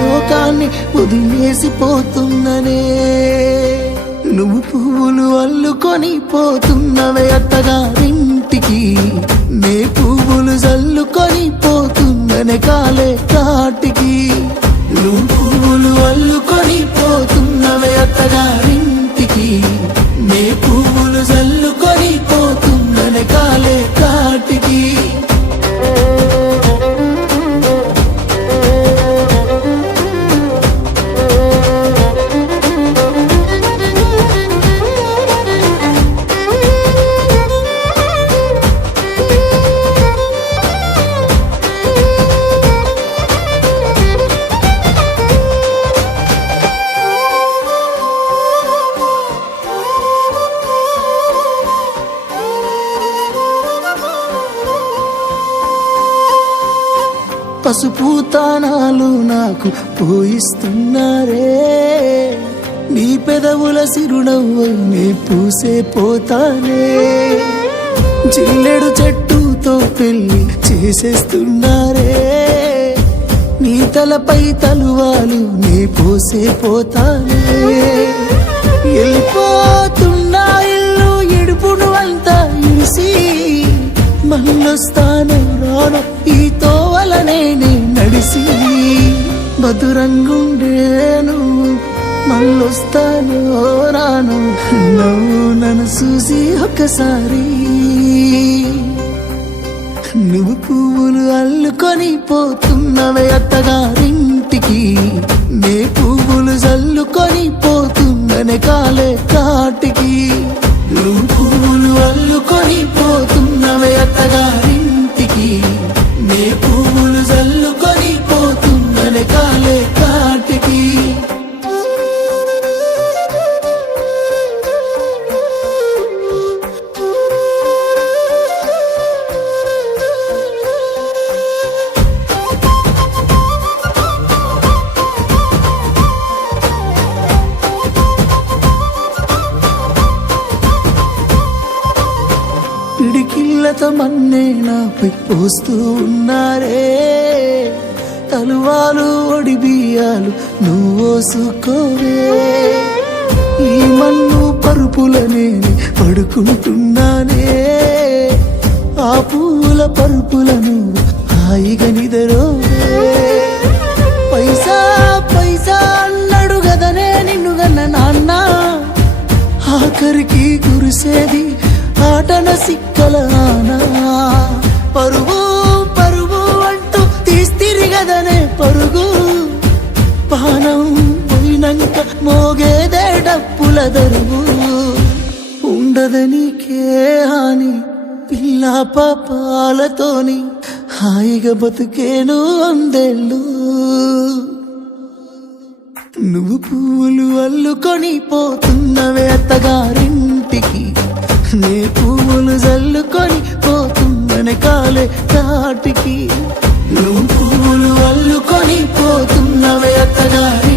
లోకాన్ని వదిలేసిపోతున్ననే. నువ్వు పువ్వులు అల్లుకొని పోతున్నవే అత్తగారింటికి, నే పువ్వులు జల్లుకొని పోతున్ననే కాలే కాటికి. నువ్వు పువ్వులు అల్లుకొని పోతున్నవే అత్తగారింటికి, నే పువ్వులు జల్లుకొని పోతున్ననే కాలే కాటికి. పసుపు తానాలు నాకు పోయిస్తున్నారే, నీ పెదవుల సిరునవ్వై నే పూసే పోతానే. జిల్లెడు చెట్టుతో పెళ్లి చేసేస్తున్నారే, నీ తలపై తలువాలు నే పోసే పోతానే. వెళ్ళిపోతున్నా ఇల్లు ఇడుపును అంతా ఇడిసి, మళ్ళొస్తాను రాను ఈ తోవలనే నడిసి. మధురంగుండేను మళ్ళొస్తాను రాను, నువ్వు నన్ను చూసి ఒక్కసారి. నువ్వు పువ్వులు అల్లుకొని పోతున్నవే అత్తగారింటికి, నే పువ్వులు జల్లుకొని పోతున్ననే కాలే కాటికి. నువ్వు పువ్వులు అల్లుకొని పోతున్నవే అత్తగారింటికి, నే పువ్వులు జల్లుకొని పోతున్ననే కాలే కాటికి. పిడికిళ్ళతో మన్నే నాపై పోస్తూ ఉన్నారే, తలువాలు ఒడి బియ్యాలు నువ్వోసుకోవే. ఈ మన్ను పరుపులనే పడుకుంటున్నానే, ఆ పూల పరుపులను హాయిగా నిదరోవే. పైసా పైసా అన్నాడు గదనే నిన్ను గన్న నాన్న, ఆఖరికి కురిసేది ఆటన సిక్కల ఆనా. పరుగు పరుగు అంటూ తీస్తిరిగదనే పరుగు, పానం పోయినంక మోగేదే డప్పుల దరువు. ఉండదనికే హాని పిల్ల పాపాలతోని, హాయిగా బతుకేను వందేళ్ళు. నువ్వు పువ్వులు అల్లుకొని పోతున్నవే అత్తగారింటికి, నే పువ్వులు జల్లుకొని పోతున్ననే కాలే కాటికి. నువ్వు పువ్వులు అల్లుకొని పోతున్నవే అత్తగారి